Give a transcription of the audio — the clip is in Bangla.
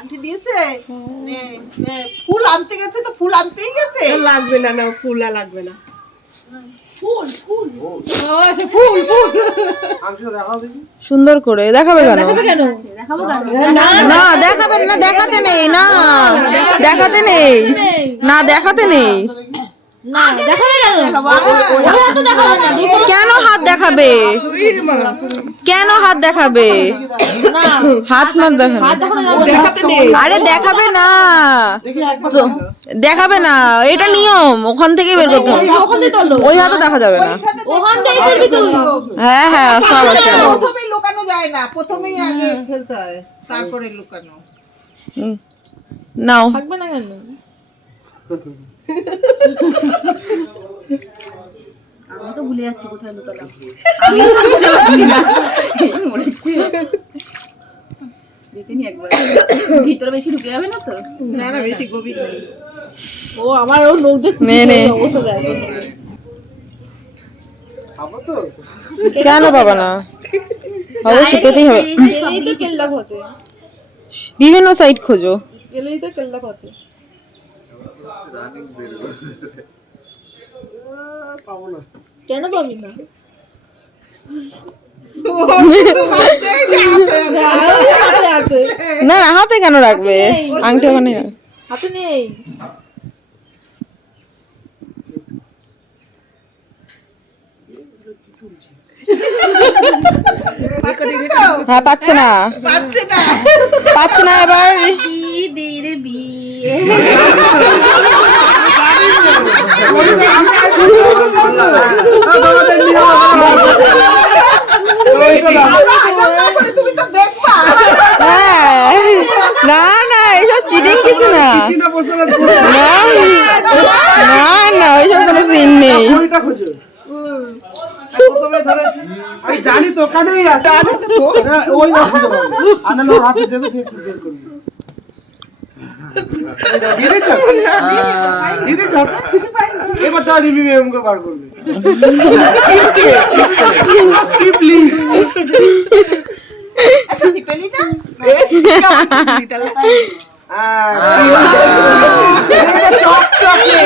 আন্টি দিয়েছে? ফুল আনতে গেছে তো ফুল আনতেই গেছে? লাগবে না না ফুল আর লাগবে না। ফুল ফুল। ও সে ফুল ফুল। সুন্দর করে দেখাবে কেন? কেন? না দেখাবেন না দেখাতে নেই না দেখাতে নেই। না দেখাতে নেই। কেন? কেন হাত দেখাবে? কেন হাত দেখাবে? হাত না নেই আরে দেখাবে না। দেখাবে না। এটা নিয়ম ওখান থেকেই বের করতে হবে। ওই হাতও দেখা যাবে না। হ্যাঁ হ্যাঁ সব আছে। প্রথমেই লুকানো যায় না। প্রথমেই আগে খেলতে হয়। তারপরে লুকানো। নাও। থাকবে না কেন? আমি তো ভুলে যাচ্ছি কোথায় লুকালাম। আমি তো বুঝতে পারছি না এই মরেছি দেখে নি একবার ভিতরে বেশি ঢুকে যাবে না তো? না না বেশি গভীর ও আমার ও নখ দিয়ে নে, নে। অবস্থা দেয় কেন বাবা না? হবে। এই তো কেল্লা ফতে বিভিন্ন সাইট খোঁজো। এলেই তো কেল্লা ফতে কেন পাবি না? না না হাতে কেন রাখবে আংটি ওখানে হাতে নেই হ্যাঁ পাচ্ছে না পাচ্ছে না পাচ্ছে না এবার বিয়ে তারপরে তুমি তো দেখবা হ্যাঁ না না এইসব চিটিং কিছু না। না না না ওইসব কোনো সিন নেই। আমি জানি তো কানেই ওই হাতে দেবে হাতে? এবার তার রিভিউ এরকম করে বার করবে। চকচকে।